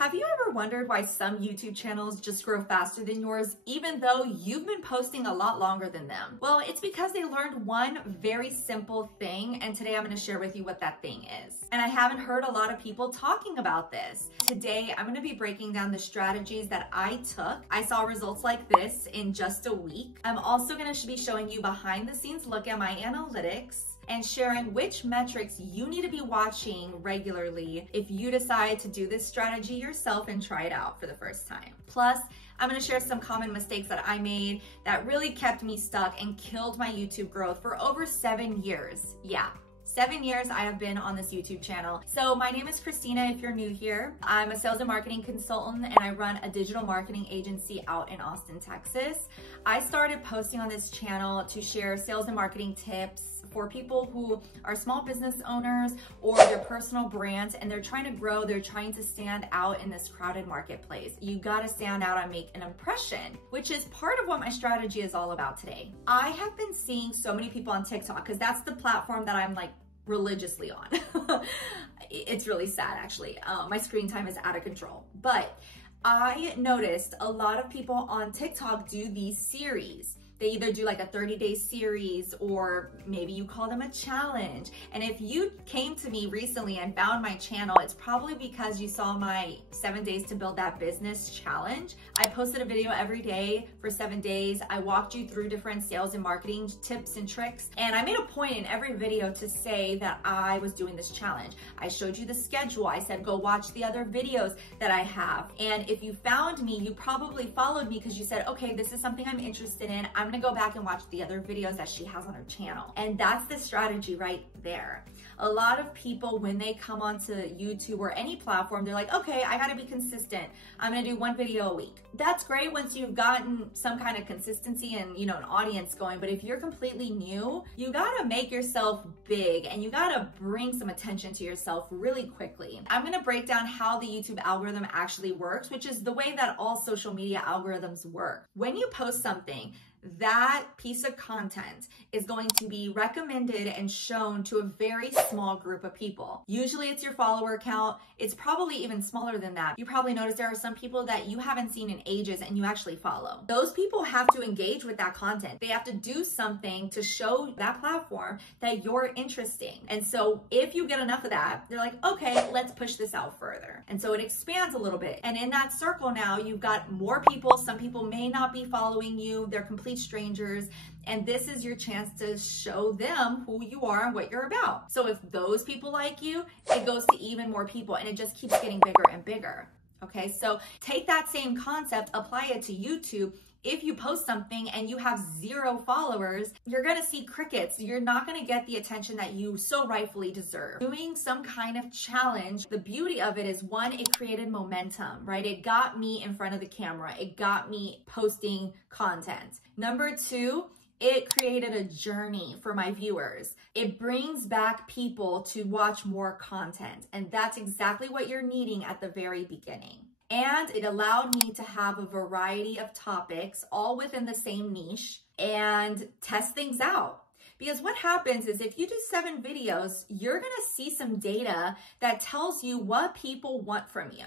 Have you ever wondered why some YouTube channels just grow faster than yours, even though you've been posting a lot longer than them? Well, it's because they learned one very simple thing, and today I'm going to share with you what that thing is. And I haven't heard a lot of people talking about this. Today, I'm going to be breaking down the strategies that I took. I saw results like this in just a week. I'm also going to be showing you behind the scenes look at my analytics and sharing which metrics you need to be watching regularly if you decide to do this strategy yourself and try it out for the first time. Plus, I'm gonna share some common mistakes that I made that really kept me stuck and killed my YouTube growth for over 7 years. Yeah. 7 years I have been on this YouTube channel. So my name is Christina if you're new here. I'm a sales and marketing consultant and I run a digital marketing agency out in Austin, Texas. I started posting on this channel to share sales and marketing tips for people who are small business owners or their personal brands and they're trying to grow, they're trying to stand out in this crowded marketplace. You gotta stand out and make an impression, which is part of what my strategy is all about today. I have been seeing so many people on TikTok because that's the platform that I'm like religiously on. It's really sad actually. My screen time is out of control, but I noticed a lot of people on TikTok do these series. They either do like a 30-day series or maybe you call them a challenge. And if you came to me recently and found my channel, it's probably because you saw my 7 days to build that business challenge. I posted a video every day for 7 days. I walked you through different sales and marketing tips and tricks. And I made a point in every video to say that I was doing this challenge. I showed you the schedule. I said, go watch the other videos that I have. And if you found me, you probably followed me because you said, okay, this is something I'm interested in. I'm gonna go back and watch the other videos that she has on her channel. And that's the strategy right there. A lot of people, when they come onto YouTube or any platform, they're like, okay, I gotta be consistent. I'm gonna do 1 video a week. That's great once you've gotten some kind of consistency and an audience going, but if you're completely new, you gotta make yourself big and you gotta bring some attention to yourself really quickly. I'm gonna break down how the YouTube algorithm actually works, which is the way that all social media algorithms work. When you post something, that piece of content is going to be recommended and shown to a very small group of people. Usually it's your follower count. It's probably even smaller than that. You probably notice there are some people that you haven't seen in ages and you actually follow. Those people have to engage with that content. They have to do something to show that platform that you're interesting. And so if you get enough of that, they're like, okay, let's push this out further. And so it expands a little bit. And in that circle now, you've got more people. Some people may not be following you. They're complete strangers, and this is your chance to show them who you are and what you're about. So if those people like you, it goes to even more people and it just keeps getting bigger and bigger. Okay, so take that same concept, apply it to YouTube. If you post something and you have 0 followers, you're gonna see crickets. You're not gonna get the attention that you so rightfully deserve. Doing some kind of challenge, the beauty of it is, one, it created momentum, right? It got me in front of the camera. It got me posting content. Number 2, it created a journey for my viewers. It brings back people to watch more content. And that's exactly what you're needing at the very beginning. And it allowed me to have a variety of topics all within the same niche and test things out. Because what happens is if you do 7 videos, you're gonna see some data that tells you what people want from you.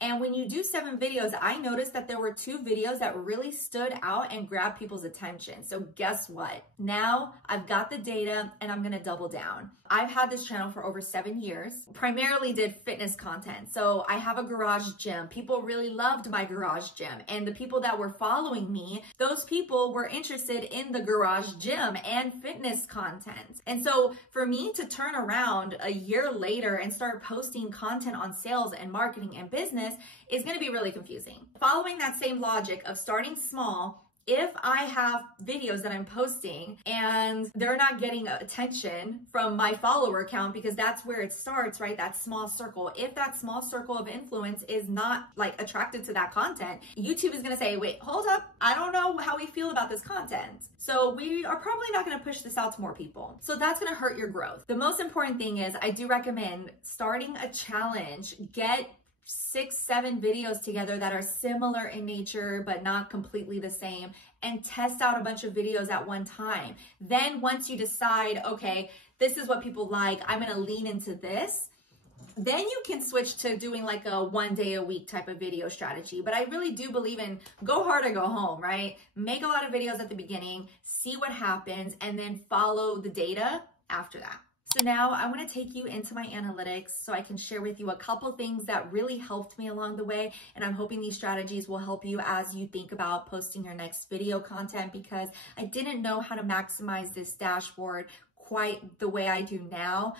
And when you do 7 videos, I noticed that there were 2 videos that really stood out and grabbed people's attention. So guess what? Now I've got the data and I'm gonna double down. I've had this channel for over 7 years, primarily did fitness content. So I have a garage gym. People really loved my garage gym. And the people that were following me, those people were interested in the garage gym and fitness content. And so for me to turn around a year later and start posting content on sales and marketing and business is going to be really confusing. Following that same logic of starting small, if I have videos that I'm posting and they're not getting attention from my follower count, because that's where it starts, right? That small circle. If that small circle of influence is not like attracted to that content, YouTube is going to say, wait, hold up. I don't know how we feel about this content. So we are probably not going to push this out to more people. So that's going to hurt your growth. The most important thing is I do recommend starting a challenge. Get 6-7 videos together that are similar in nature but not completely the same, and test out a bunch of videos at one time. Then once you decide, okay, this is what people like, I'm gonna lean into this, then you can switch to doing like a 1 day a week type of video strategy. But I really do believe in go hard or go home, right? Make a lot of videos at the beginning, see what happens, and then follow the data after that. So now I want to take you into my analytics so I can share with you a couple things that really helped me along the way. And I'm hoping these strategies will help you as you think about posting your next video content, because I didn't know how to maximize this dashboard quite the way I do now,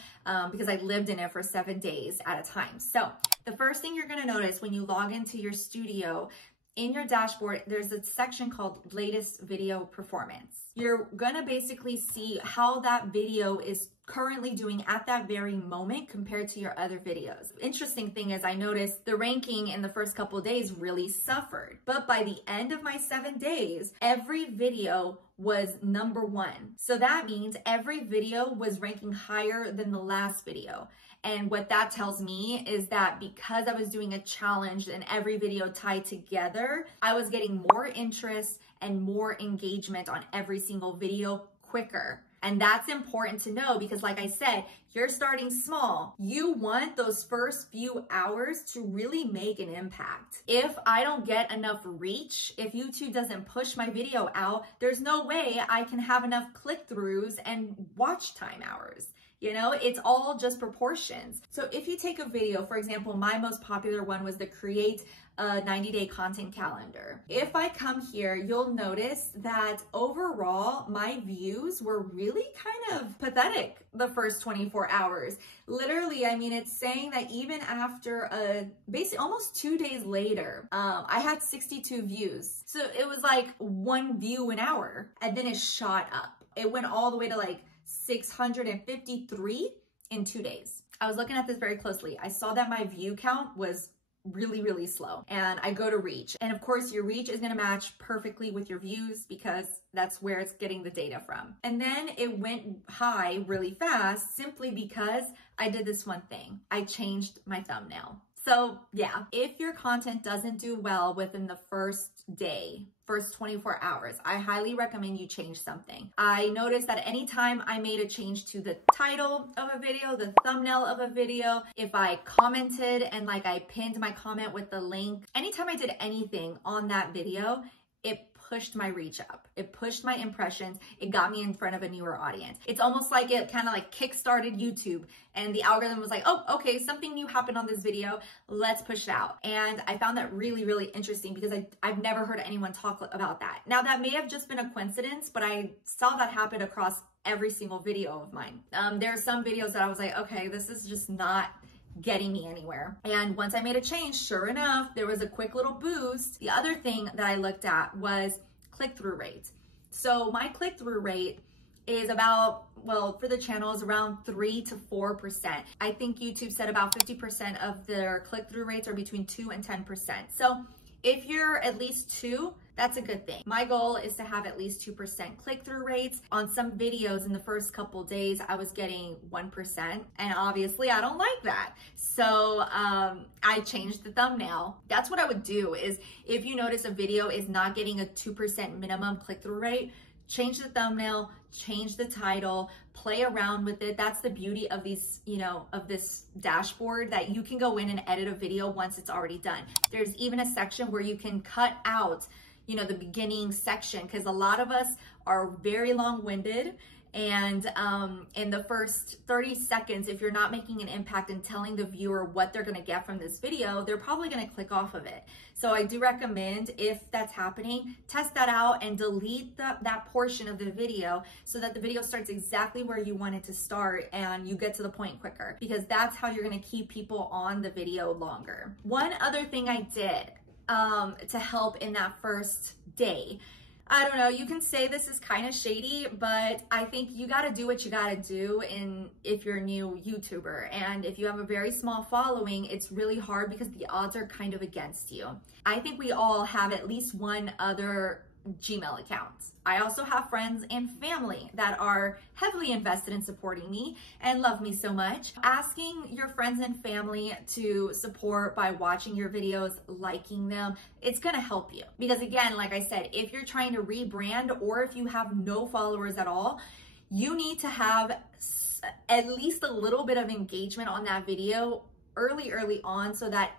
because I lived in it for 7 days at a time. So the first thing you're going to notice when you log into your studio, in your dashboard, there's a section called latest video performance. You're gonna basically see how that video is currently doing at that very moment compared to your other videos. Interesting thing is I noticed the ranking in the first couple of days really suffered, but by the end of my 7 days, every video was #1. So that means every video was ranking higher than the last video. And what that tells me is that because I was doing a challenge and every video tied together, I was getting more interest and more engagement on every single video quicker. And that's important to know because, like I said, you're starting small. You want those first few hours to really make an impact. If I don't get enough reach, if YouTube doesn't push my video out, there's no way I can have enough click-throughs and watch time hours. You know, it's all just proportions. So if you take a video, for example, my most popular one was the create a 90-day content calendar. If I come here, you'll notice that overall, my views were really kind of pathetic the first 24 hours. Literally, I mean, it's saying that even after basically almost 2 days later, I had 62 views. So it was like 1 view an hour, and then it shot up. It went all the way to like 653 in 2 days. I was looking at this very closely. I saw that my view count was really slow, and I go to reach, and of course your reach is going to match perfectly with your views because that's where it's getting the data from. And then it went high really fast simply because I did this one thing. I changed my thumbnail. So yeah, if your content doesn't do well within the first day, first 24 hours, I highly recommend you change something. I noticed that anytime I made a change to the title of a video, the thumbnail of a video, if I commented and like I pinned my comment with the link, anytime I did anything on that video, it pushed my reach up. It pushed my impressions. It got me in front of a newer audience. It's almost like it kind of like kickstarted YouTube, and the algorithm was like, oh, okay, something new happened on this video. Let's push it out. And I found that really interesting because I've never heard anyone talk about that. Now that may have just been a coincidence, but I saw that happen across every single video of mine. There are some videos that I was like, okay, this is just not getting me anywhere. And once I made a change, sure enough, there was a quick little boost. The other thing that I looked at was click-through rate. So my click-through rate is about, well, for the channel is around 3 to 4%. I think YouTube said about 50% of their click-through rates are between 2 and 10%. So if you're at least 2, that's a good thing. My goal is to have at least 2% click-through rates. On some videos in the first couple days, I was getting 1%, and obviously I don't like that. So I changed the thumbnail. That's what I would do is if you notice a video is not getting a 2% minimum click-through rate, change the thumbnail, change the title, play around with it. That's the beauty of these, you know, of this dashboard, that you can go in and edit a video once it's already done. There's even a section where you can cut out, you know, the beginning section, because a lot of us are very long-winded, and in the first 30 seconds, if you're not making an impact and telling the viewer what they're gonna get from this video, they're probably gonna click off of it. So I do recommend, if that's happening, test that out and delete that portion of the video so that the video starts exactly where you want it to start and you get to the point quicker, because that's how you're gonna keep people on the video longer. One other thing I did to help in that first day, I don't know, you can say this is kind of shady, but I think you got to do what you got to do if you're a new YouTuber. And if you have a very small following, it's really hard because the odds are kind of against you. I think we all have at least one other Gmail accounts. I also have friends and family that are heavily invested in supporting me and love me so much. Asking your friends and family to support by watching your videos, liking them, it's gonna help you. Because again, like I said, if you're trying to rebrand or if you have no followers at all, you need to have at least a little bit of engagement on that video early on so that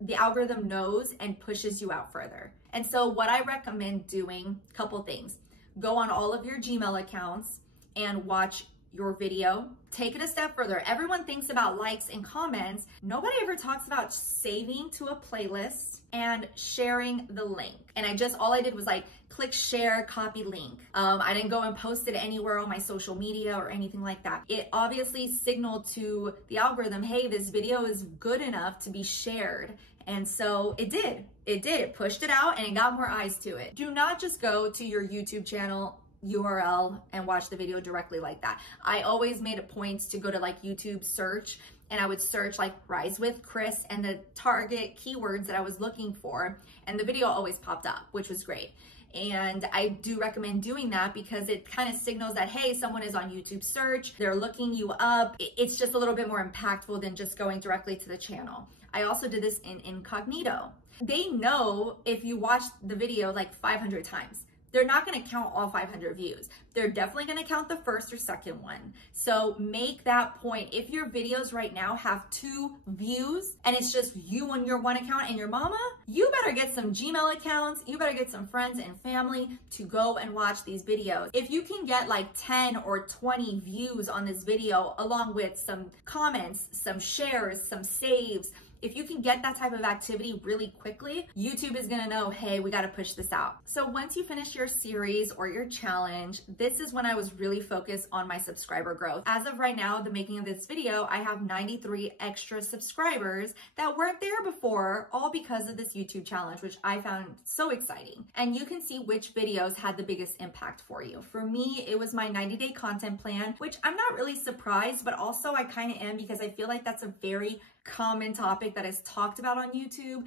the algorithm knows and pushes you out further. And so what I recommend doing, couple things. Go on all of your Gmail accounts and watch your video. Take it a step further. Everyone thinks about likes and comments. Nobody ever talks about saving to a playlist and sharing the link. And all I did was like click share, copy link. I didn't go and post it anywhere on my social media or anything like that. It obviously signaled to the algorithm, hey, this video is good enough to be shared. And so it did. It pushed it out and it got more eyes to it. Do not just go to your YouTube channel URL and watch the video directly like that. I always made a point to go to like YouTube search, and I would search like Rise with Chris and the target keywords that I was looking for, and the video always popped up, which was great. And I do recommend doing that because it kind of signals that, hey, someone is on YouTube search, they're looking you up. It's just a little bit more impactful than just going directly to the channel. I also did this in incognito. They know if you watch the video like 500 times. They're not going to count all 500 views. They're definitely going to count the first or second one. So make that point. If your videos right now have 2 views and it's just you on your one account and your mama, you better get some Gmail accounts. You better get some friends and family to go and watch these videos. If you can get like 10 or 20 views on this video, along with some comments, some shares, some saves, if you can get that type of activity really quickly, YouTube is gonna know, hey, we gotta push this out. So once you finish your series or your challenge, this is when I was really focused on my subscriber growth. As of right now, the making of this video, I have 93 extra subscribers that weren't there before, all because of this YouTube challenge, which I found so exciting. And you can see which videos had the biggest impact for you. For me, it was my 90-day content plan, which I'm not really surprised, but also I kind of am because I feel like that's a very common topic that is talked about on YouTube,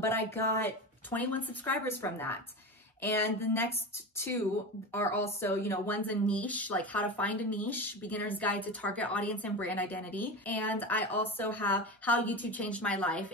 but I got 21 subscribers from that. And the next 2 are also, one's a niche, like how to find a niche, beginner's guide to target audience and brand identity. And I also have how YouTube changed my life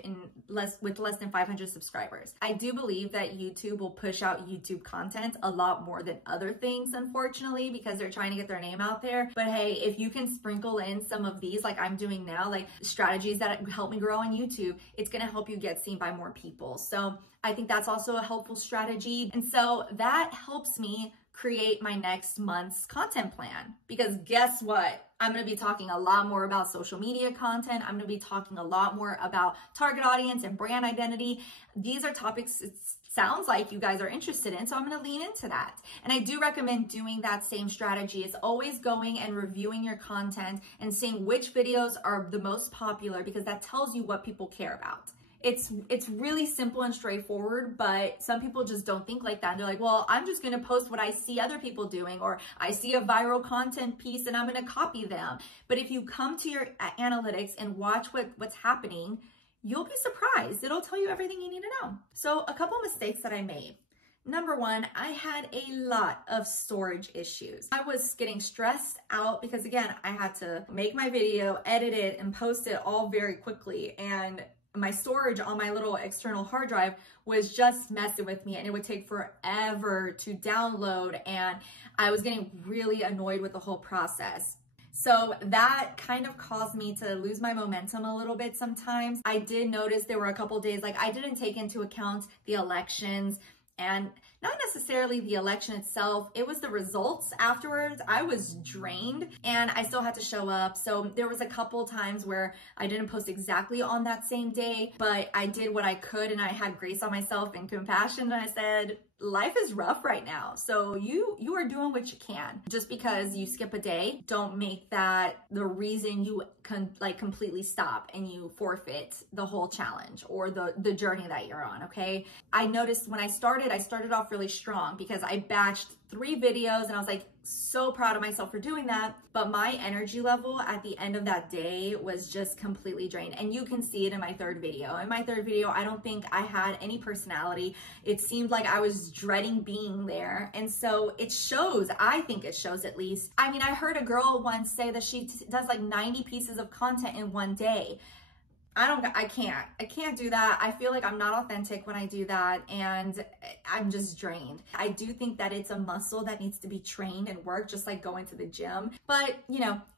with less than 500 subscribers. I do believe that YouTube will push out YouTube content a lot more than other things, unfortunately, because they're trying to get their name out there. But hey, if you can sprinkle in some of these, like I'm doing now, like strategies that help me grow on YouTube, it's gonna help you get seen by more people. So I think that's also a helpful strategy. And so that helps me create my next month's content plan, because guess what? I'm going to be talking a lot more about social media content. I'm going to be talking a lot more about target audience and brand identity. These are topics it sounds like you guys are interested in, so I'm going to lean into that. And I do recommend doing that same strategy. It's always going and reviewing your content and seeing which videos are the most popular, because that tells you what people care about. It's really simple and straightforward, but some people just don't think like that. And they're like, well, I'm just going to post what I see other people doing, or I see a viral content piece and I'm going to copy them. But if you come to your analytics and watch what's happening, you'll be surprised. It'll tell you everything you need to know. So a couple mistakes that I made. Number 1, I had a lot of storage issues. I was getting stressed out because, again, I had to make my video, edit it, and post it all very quickly. And my storage on my little external hard drive was just messing with me, and it would take forever to download, and I was getting really annoyed with the whole process. So that kind of caused me to lose my momentum a little bit sometimes. I did notice there were a couple days, like I didn't take into account the elections, and not necessarily the election itself, it was the results afterwards. I was drained and I still had to show up. So there was a couple times where I didn't post exactly on that same day, but I did what I could, and I had grace on myself and compassion. And I said, life is rough right now. So you are doing what you can. Just because you skip a day, don't make that the reason you completely stop and you forfeit the whole challenge or the journey that you're on, okay? I noticed when I started off really strong because I batched 3 videos and I was like so proud of myself for doing that. But my energy level at the end of that day was just completely drained. And you can see it in my 3rd video. In my 3rd video, I don't think I had any personality. It seemed like I was dreading being there. And so it shows, I think it shows at least. I mean, I heard a girl once say that she does like 90 pieces of content in one day. I can't do that. I feel like I'm not authentic when I do that, and I'm just drained. I do think that it's a muscle that needs to be trained and worked, just like going to the gym. But,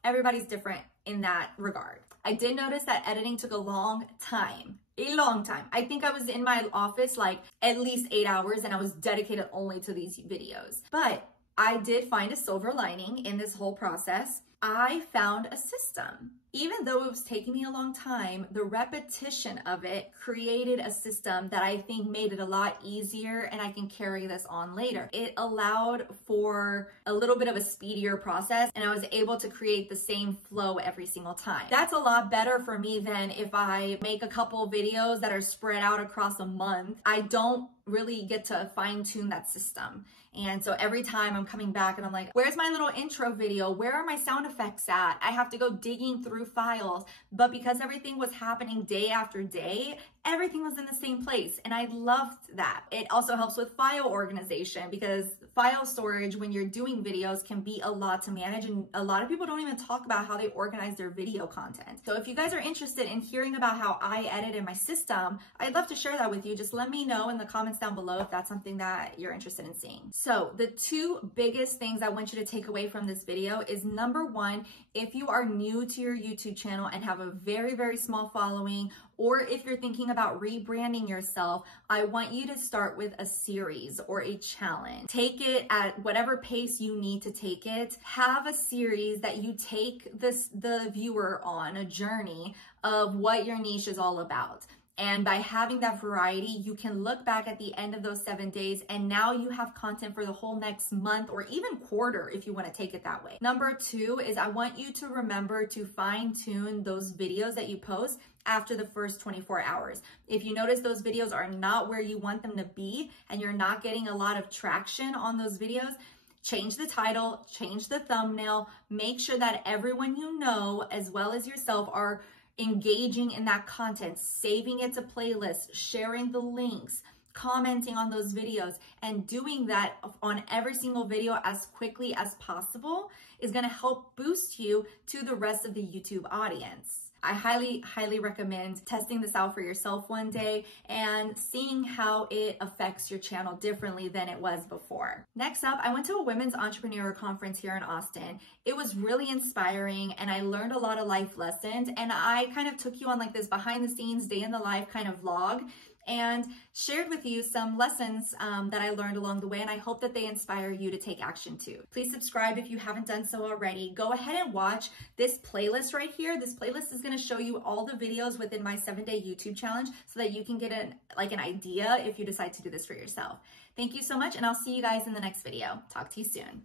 everybody's different in that regard. I did notice that editing took a long time. A long time. I think I was in my office like at least 8 hours and I was dedicated only to these videos. But I did find a silver lining in this whole process. I found a system. Even though it was taking me a long time, the repetition of it created a system that I think made it a lot easier, and I can carry this on later. It allowed for a little bit of a speedier process, and I was able to create the same flow every single time. That's a lot better for me than if I make a couple videos that are spread out across a month. I don't really get to fine tune that system. And so every time I'm coming back and I'm like, where's my little intro video? Where are my sound effects at? I have to go digging through files. But because everything was happening day after day, everything was in the same place. And I loved that. It also helps with file organization, because file storage when you're doing videos can be a lot to manage. And a lot of people don't even talk about how they organize their video content. So if you guys are interested in hearing about how I edit in my system, I'd love to share that with you. Just let me know in the comments down below if that's something that you're interested in seeing. So the two biggest things I want you to take away from this video is, number one, if you are new to your YouTube channel and have a very, very small following, or if you're thinking about rebranding yourself, I want you to start with a series or a challenge. Take it at whatever pace you need to take it. Have a series that you take the viewer on a journey of what your niche is all about. And by having that variety, you can look back at the end of those 7 days and now you have content for the whole next month or even quarter if you want to take it that way. Number two is, I want you to remember to fine tune those videos that you post after the first 24 hours. If you notice those videos are not where you want them to be and you're not getting a lot of traction on those videos, change the title, change the thumbnail, make sure that everyone you know as well as yourself are engaging in that content, saving it to playlists, sharing the links, commenting on those videos, and doing that on every single video as quickly as possible is going to help boost you to the rest of the YouTube audience. I highly, highly recommend testing this out for yourself one day and seeing how it affects your channel differently than it was before. Next up, I went to a women's entrepreneur conference here in Austin. It was really inspiring and I learned a lot of life lessons, and I kind of took you on like this behind the scenes, day in the life kind of vlog, and shared with you some lessons that I learned along the way, and I hope that they inspire you to take action too. Please subscribe if you haven't done so already. Go ahead and watch this playlist right here. This playlist is going to show you all the videos within my 7-day YouTube challenge so that you can get an idea if you decide to do this for yourself. Thank you so much, and I'll see you guys in the next video. Talk to you soon.